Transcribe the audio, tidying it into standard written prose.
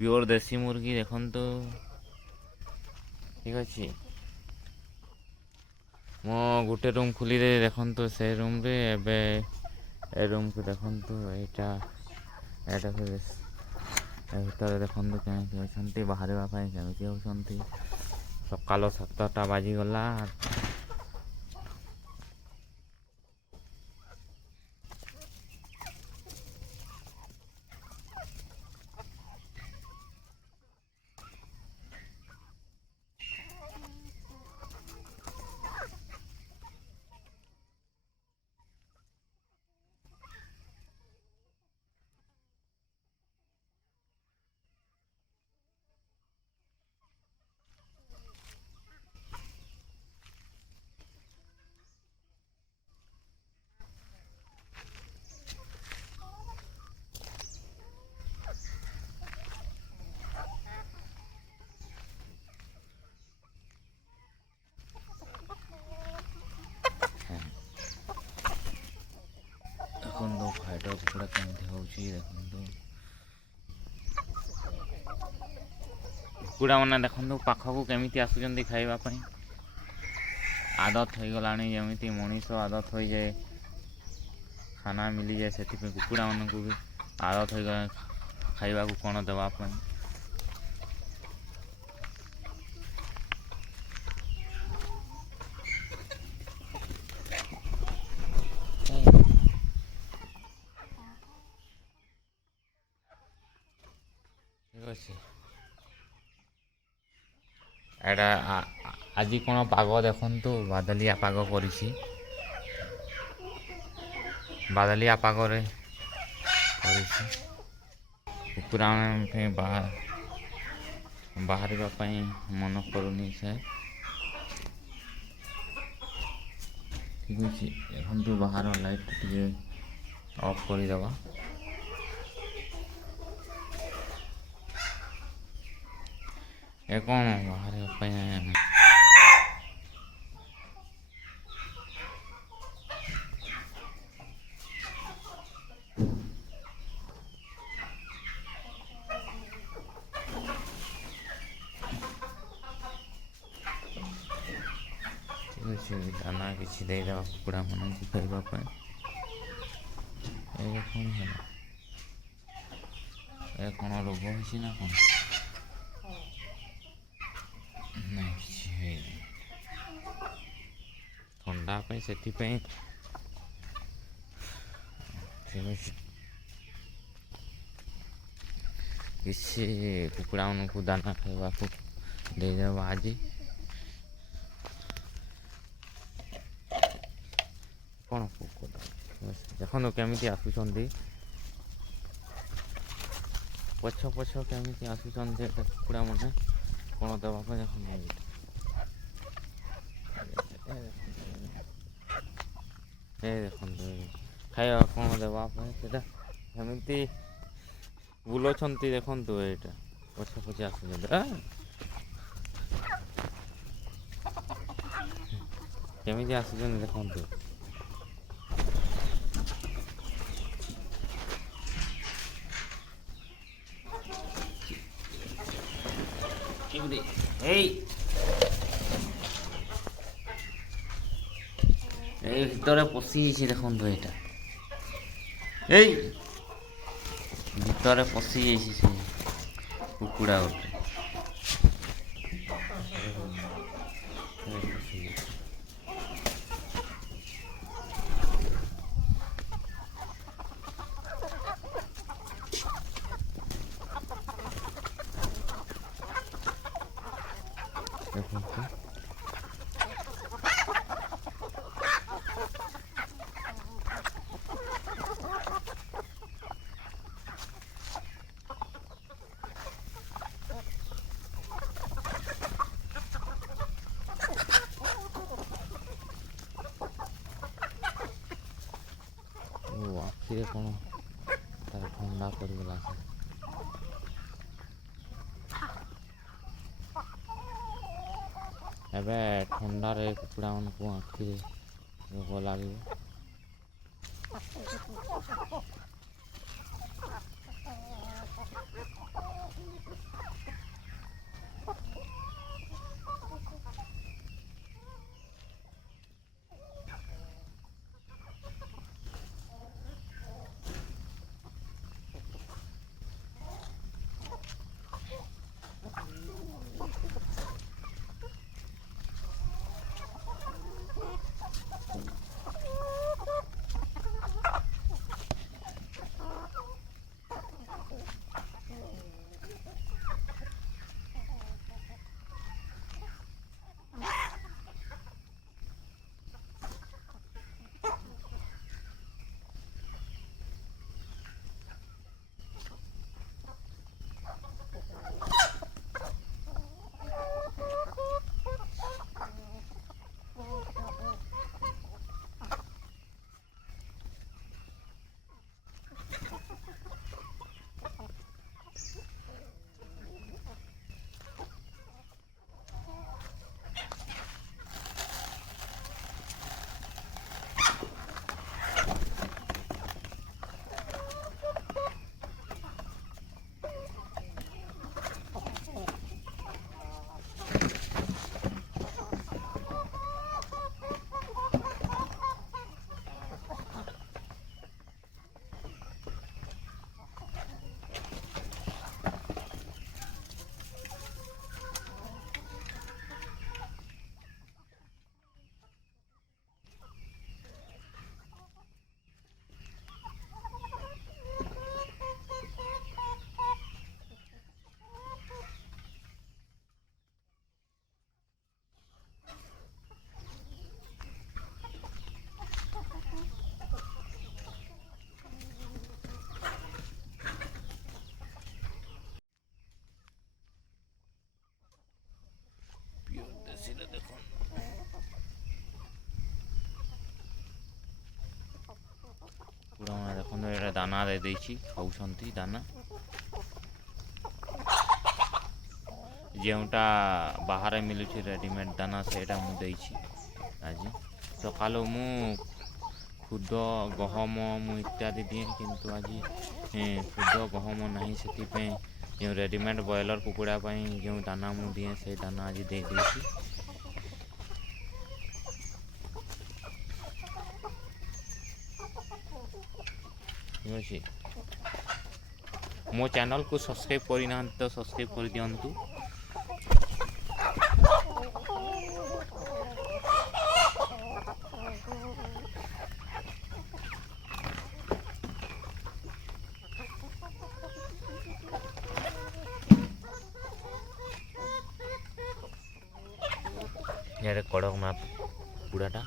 प्योर देसी मुर्गी देखंतु ठीक अच्छे मो गोटे रूम खोली देखंतु से रूम रे एबे ए रूम को देखंतु एटा एटा ଭିତରେ ଦେଖନ୍ତୁ କେମିତି ଅଛନ୍ତି ବାହାରିବା ପାଇଁ କେମିତି ହେଉଛନ୍ତି ସକାଳ 7ଟା ବାଜିଗଲା। ଦେଖନ୍ତୁ ଫାଇଟର କୁକୁଡ଼ା କେମିତି ହେଉଛି ଦେଖନ୍ତୁ କୁକୁଡ଼ା ମାନେ ଦେଖନ୍ତୁ ପାଖକୁ କେମିତି ଆସୁଛନ୍ତି ଖାଇବା ପାଇଁ ଆଦତ ହେଇଗଲାଣି ଯେମିତି ମଣିଷ ଆଦତ ହୋଇଯାଏ ଖାନା ମିଳିଯାଏ ସେଥିପାଇଁ କୁକୁଡ଼ା ମାନଙ୍କୁ ବି ଆଦତ ହୋଇଗଲାଣି ଖାଇବାକୁ କ'ଣ ଦେବା ପାଇଁ। ଏଇଟା ଆଜି କ'ଣ ପାଗ ଦେଖନ୍ତୁ ବାଦଲିଆ ପାଗ କରିଛି ବାଦଲିଆ ପାଗରେ କରିଛି କୁକୁଡ଼ାମାନେ ବାହାରିବା ପାଇଁ ମନ କରୁନି ସେ ଠିକ୍ ଅଛି ଦେଖନ୍ତୁ ବାହାର ଲାଇଟ୍ ଟିକେ ଅଫ୍ କରିଦେବା। ଏ କ'ଣ ବାହାରିବା ପାଇଁ ଠିକ୍ ଅଛି ଦାନା କିଛି ଦେଇଦେବା କୁକୁଡ଼ାମାନଙ୍କୁ ଖାଇବା ପାଇଁ। ଏ କ'ଣ ହେଲା ଏ କ'ଣ ରୋଗ ହେଇଛି ନା କ'ଣ ନାଇଁ କିଛି ହେଇନି ଥଣ୍ଡା ପାଇଁ ସେଥିପାଇଁ ଠିକ୍ ଅଛି କିଛି କୁକୁଡ଼ାମାନଙ୍କୁ ଦାନା ଖାଇବାକୁ ଦେଇଦେବା ଆଜି। କ'ଣ କୁକୁଡ଼ା ଦେଖନ୍ତୁ କେମିତି ଆସୁଛନ୍ତି ପଛ ପଛ କେମିତି ଆସୁଛନ୍ତି ଏଟା କୁକୁଡ଼ାମାନେ କ'ଣ ଦେବା ପାଇଁ ଦେଖନ୍ତୁ ଏ ଦେଖନ୍ତୁ ଖାଇବା କ'ଣ ଦେବା ପାଇଁ ସେଟା ଏମିତି ବୁଲଉଛନ୍ତି ଦେଖନ୍ତୁ ଏଇଟା ପଛ ପଛେ ଆସୁଛନ୍ତି କେମିତି ଆସୁଛନ୍ତି ଦେଖନ୍ତୁ ଏଇ ଭିତରେ ପଶିଯାଇଛି ଦେଖନ୍ତୁ ଏଇଟା ଏଇ ଭିତରେ ପଶିଯାଇଛି ସେ କୁକୁଡ଼ା ଗୋଟେ ଦେଖନ୍ତୁ ଆଖିରେ କ'ଣ ତାର ଥଣ୍ଡା କରିଗଲା ଏବେ ଥଣ୍ଡାରେ କୁକୁଡ଼ାମାନଙ୍କୁ ଆଖିରେ ରୋଗ ଲାଗିବ। ଦେଶୀରେ ଦେଖୁନ୍ କୁକୁଡ଼ାମାନେ ଦେଖନ୍ତୁ ଏଇଟା ଦାନା ଦେଇଛି, ଖାଉଛନ୍ତି ଦାନା। ଯେଉଁଟା ବାହାରେ ମିଳୁଛି ରେଡ଼ିମେଡ଼୍ ଦାନା ସେଇଟା ମୁଁ ଦେଇଛି ଆଜି ସକାଳୁ। ମୁଁ ଖୁଦ ଗହମ ମୁଁ ଇତ୍ୟାଦି ଦିଏ, କିନ୍ତୁ ଆଜି ଖୁଦ ଗହମ ନାହିଁ, ସେଥିପାଇଁ ଯେଉଁ ରେଡ଼ିମେଡ଼୍ ବ୍ରଏଲର୍ କୁକୁଡ଼ା ପାଇଁ ଯେଉଁ ଦାନା ମୁଁ ଦିଏ ସେଇ ଦାନା ଆଜି ଦେଇଦେଇଛି। ଠିକ୍ ଅଛି। ମୋ ଚ୍ୟାନେଲ୍କୁ ସବସ୍କ୍ରାଇବ୍ କରିନାହାନ୍ତି ତ ସବସ୍କ୍ରାଇବ୍ କରିଦିଅନ୍ତୁ। ଇଆଡ଼େ କଡ଼କନାଥ କୁକୁଡ଼ାଟା